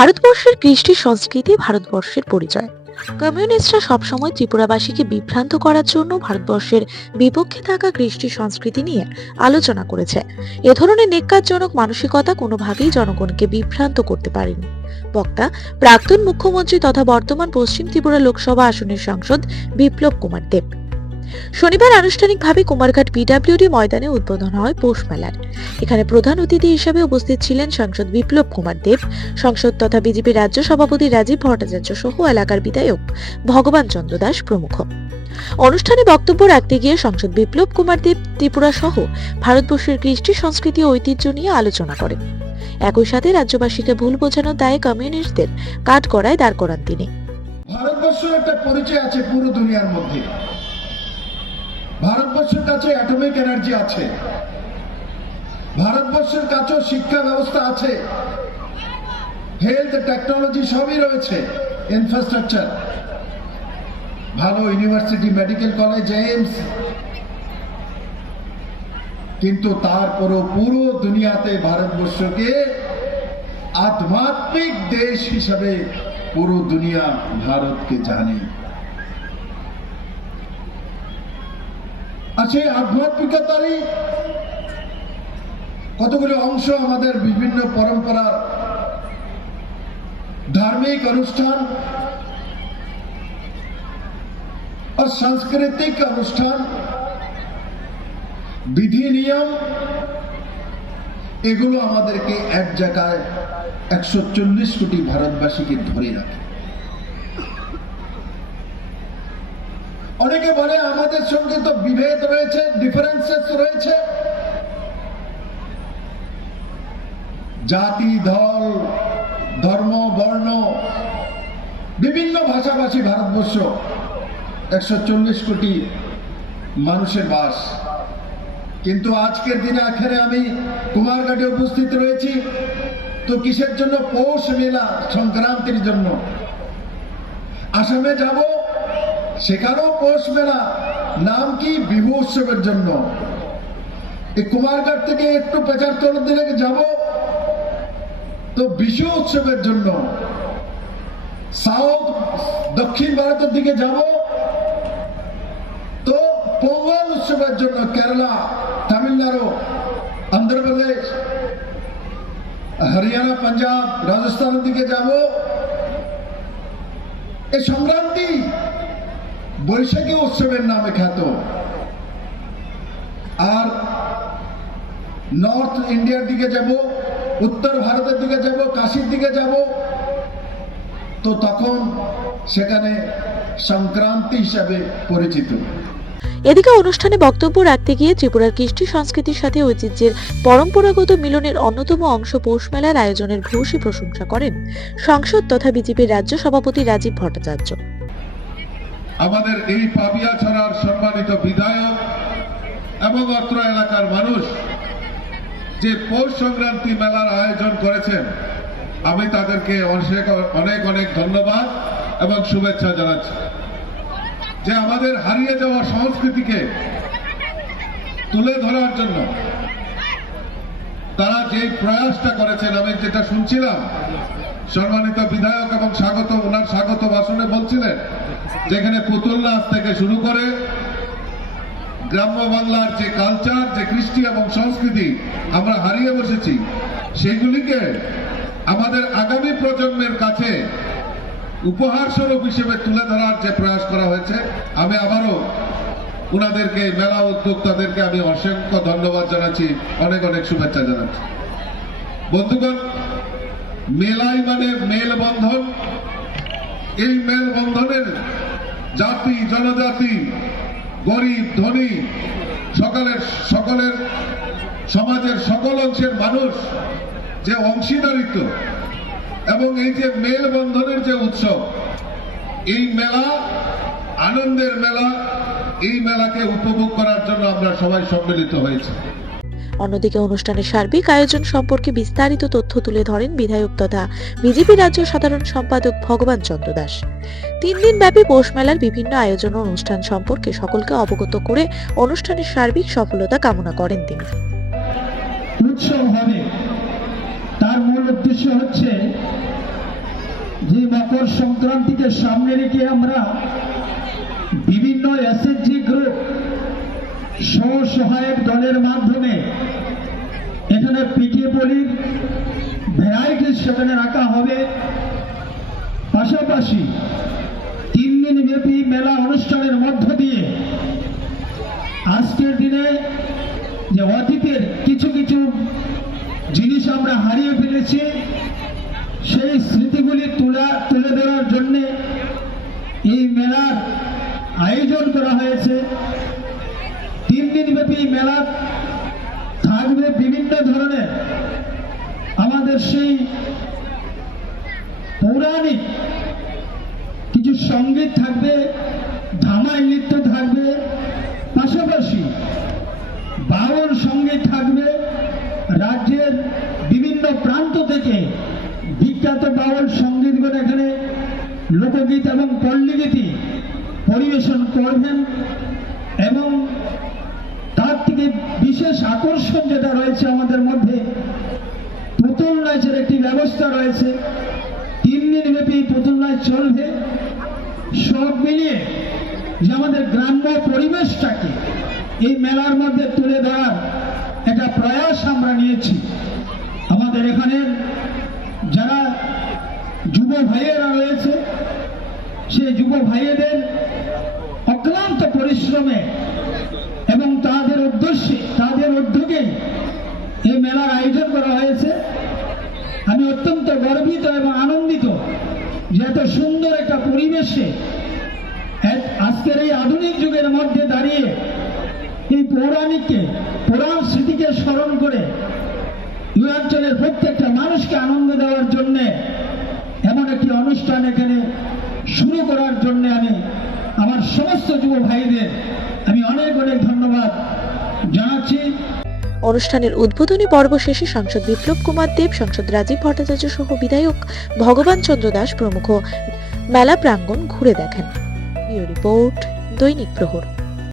ভারতবর্ষের কৃষ্টি সংস্কৃতি ভারতবর্ষের পরিচয়। কমিউনিস্টরা সবসময় ত্রিপুরাবাসীকে বিভ্রান্ত করার জন্য ভারতবর্ষের বিপক্ষে থাকা কৃষ্টি সংস্কৃতি নিয়ে আলোচনা করেছে। এ ধরনের নেককারজনক মানসিকতা কোনোভাবেই জনগণকে বিভ্রান্ত করতে পারেনি। বক্তা, প্রাক্তন মুখ্যমন্ত্রী তথা বর্তমান পশ্চিম ত্রিপুরা লোকসভা আসনের সাংসদ বিপ্লব কুমার দেব। শনিবার আনুষ্ঠানিকভাবে কুমারঘাট পিডাব্লিউডি ময়দানে উদ্বোধন হয় পৌষ মেলার। এখানে প্রধান অতিথি হিসেবে উপস্থিত ছিলেন সাংসদ বিপ্লব কুমার দেব, সংসদ তথা বিজেপি রাজ্য সভাপতি রাজীব ভট্টাচার্য সহ এলাকার বিধায়ক ভগবান চন্দ্র দাস প্রমুখ। অনুষ্ঠানে বক্তব্য রাখতে গিয়ে সংসদ বিপ্লব কুমার দেব ত্রিপুরা সহ ভারতবর্ষের কৃষ্টি, সংস্কৃতি ও ঐতিহ্য নিয়ে আলোচনা করেন। একই সাথে রাজ্যবাসীকে ভুল বোঝানোর দায়ে কমিউনিস্টদের কাঠ কাঠগড়ায় দাঁড় করান তিনি। ভারতবর্ষের একটা পরিচয় আছে পুরো দুনিয়ার মধ্যে। ভারতবর্ষের কাছে অ্যাটমিক এনার্জি আছে। ভারতবর্ষের কাছেও শিক্ষা ব্যবস্থা আছে। হেলথ টেকনোলজি সবই রয়েছে ইনফ্রাস্ট্রাকচার ভালো ইউনিভার্সিটি মেডিকেল কলেজ এইমস কিন্তু তারপরও পুরো দুনিয়াতে ভারতবর্ষকে আধ্যাত্মিক দেশ হিসাবে পুরো দুনিয়া ভারতকে জানে। আর সেই আধ্যাত্মিকতারই কতগুলো অংশ আমাদের বিভিন্ন পরম্পরার ধার্মিক অনুষ্ঠান और सांस्कृतिक অনুষ্ঠান বিধি নিয়ম এগুলো আমাদেরকে এক জায়গায় একশো চল্লিশ কোটি ভারতবাসীকে ধরে রাখে অনেকে বলে আমাদের সঙ্গে তো বিভেদ রয়েছে ডিফারেন্সেস রয়েছে। জাতি, দল, ধর্ম, বর্ণ, বিভিন্ন ভাষাভাষী ভারতবর্ষ, একশো চল্লিশ কোটি মানুষের বাস। কিন্তু আজকের দিনে এখানে আমি কুমারঘাটে উপস্থিত রয়েছি। তো কিসের জন্য পৌষ মেলা সংক্রান্তির জন্য? আসামে যাব সেখানেও পৌষ মেলা নাম কি? বিহু উৎসবের জন্য। এই কুমারঘাট থেকে একটু পেঁচারতল দিকে যাব। তো বিশু উৎসবের জন্য। সাউথ, দক্ষিণ ভারতের দিকে যাব। তো পোঙ্গল উৎসবের জন্য কেরালা, তামিলনাড়ু, অন্ধ্রপ্রদেশ, হরিয়ানা, পাঞ্জাব, রাজস্থানের দিকে যাব। এই সংক্রান্তি বৈশাখী উৎসবের নামে খ্যাত। আর নর্থ ইন্ডিয়ার দিকে যাব, উত্তর ভারতের দিকে যাব, কাশির দিকে যাব। তো তখন সেখানে সংক্রান্তি হিসাবে পরিচিত। এদিকে অনুষ্ঠানে বক্তব্য রাখতে গিয়ে ত্রিপুরার কৃষ্টি সংস্কৃতির সাথে ঐতিহ্যের পরম্পরাগত মিলনের অন্যতম অংশ পৌষ মেলার আয়োজনের ভূয়সী প্রশংসা করেন সংসদ তথা বিজেপির রাজ্য সভাপতি রাজীব ভট্টাচার্য। আমাদের এই পাবিয়া ছড়ার সম্মানিত বিধায়ক এবং অত্র এলাকার মানুষ যে পৌষ সংক্রান্তি মেলার আয়োজন করেছেন, আমি তাদেরকে অনেক অনেক ধন্যবাদ এবং শুভেচ্ছা জানাচ্ছি। যে আমাদের হারিয়ে যাওয়া সংস্কৃতিকে তুলে ধরার জন্য তারা যে প্রয়াসটা করেছেন, আমি যেটা শুনছিলাম সম্মানিত বিধায়ক এবং স্বাগত ওনার স্বাগত ভাষণে বলছিলেন যেখানে পুতুল নাচ থেকে শুরু করে গ্রাম্য বাংলার যে কালচার যে কৃষ্টি এবং সংস্কৃতি আমরা হারিয়ে বসেছি, সেগুলিকে আমাদের আগামী প্রজন্মের কাছে উপহার স্বরূপ হিসেবে তুলে ধরার যে প্রয়াস করা হয়েছে, আমি আবারও ওনাদেরকে, মেলা উদ্যোক্তাদেরকে আমি অসংখ্য ধন্যবাদ জানাচ্ছি, অনেক অনেক শুভেচ্ছা জানাচ্ছি। বন্ধুগণ মেলাই মানে মেলবন্ধন। এই মেলবন্ধনের জাতি, জনজাতি, গরিব, ধনী, সকলের সকলের, সমাজের সকল অংশের মানুষ যে অংশীদারিত্ব এবং এই যে মেলবন্ধনের যে উৎসব, এই মেলা, আনন্দের মেলা, এই মেলাকে উপভোগ করার জন্য আমরা সবাই সম্মিলিত হয়েছি। অন্যদিকে অনুষ্ঠানের সার্বিক আয়োজন সম্পর্কে বিস্তারিত তথ্য তুলে ধরেন বিধায়ক তথা বিজেপি রাজ্য সাধারণ সম্পাদক ভগবান চন্দ্র দাস। তিন দিন ব্যাপী পৌষ মেলার বিভিন্ন আয়োজন অনুষ্ঠান সম্পর্কে সকলকে অবগত করে অনুষ্ঠানের সার্বিক সফলতা কামনা করেন তিনি। তার মূল উদ্দেশ্য হচ্ছে যে মকর সংক্রান্তিকে সামনে রেখে আমরা স্বসহায়ক দলের মাধ্যমে এখানে পিঠে পলির ভ্যারাইটিস সেখানে রাখা হবে। পাশাপাশি তিন দিন ব্যাপী মেলা অনুষ্ঠানের মধ্য দিয়ে আজকের দিনে যে অতীতের কিছু কিছু জিনিস আমরা হারিয়ে ফেলেছি, সেই স্মৃতিগুলি তুলা, তুলে ধরার জন্যে এই মেলার আয়োজন করা হয়েছে। তিন দিন ব্যাপী এই মেলা থাকবে বিভিন্ন ধরনের। আমাদের সেই পৌরাণিক কিছু সংগীত থাকবে, ধামাই নৃত্য থাকবে, পাশাপাশি বাউল সংগীত থাকবে, রাজ্যের বিভিন্ন প্রান্ত থেকে বিখ্যাত বাউল সঙ্গীতগুলো এখানে লোকগীত এবং পল্লীগীতি পরিবেশন করবেন এবং থেকে বিশেষ আকর্ষণ যেটা রয়েছে আমাদের মধ্যে, পুতুল নাচের একটি ব্যবস্থা রয়েছে। তিন দিন ব্যাপী পুতুল নাচ চলবে। সব মিলিয়ে যে আমাদের গ্রাম্য পরিবেশটাকে এই মেলার মধ্যে তুলে ধরার একটা প্রয়াস আমরা নিয়েছি। আমাদের এখানে যারা যুব ভাইয়েরা রয়েছে, সেই যুব ভাইয়েদের অক্লান্ত পরিশ্রমে এবং তাদের উদ্দেশ্যে তাদের উদ্যোগে এই মেলার আয়োজন করা হয়েছে। আমি অত্যন্ত গর্বিত এবং আনন্দিত যে এত সুন্দর একটা পরিবেশে আজকের এই আধুনিক যুগের মধ্যে দাঁড়িয়ে এই পৌরাণিককে, পুরাণ স্মৃতিকে স্মরণ করে অঞ্চলের প্রত্যেকটা মানুষকে আনন্দ দেওয়ার জন্য, এমন একটি অনুষ্ঠান এখানে শুরু করার জন্য আমি আমার সমস্ত যুব ভাইদের আমি অনেক অনেক ধন্যবাদ জানাচ্ছি। অনুষ্ঠানের উদ্বোধনী পর্ব শেষে সাংসদ বিপ্লব কুমার দেব, সাংসদ রাজীব ভট্টাচার্য সহ বিধায়ক ভগবান চন্দ্র দাস প্রমুখ মেলা প্রাঙ্গন ঘুরে দেখেন। রিপোর্ট, দৈনিক প্রহর।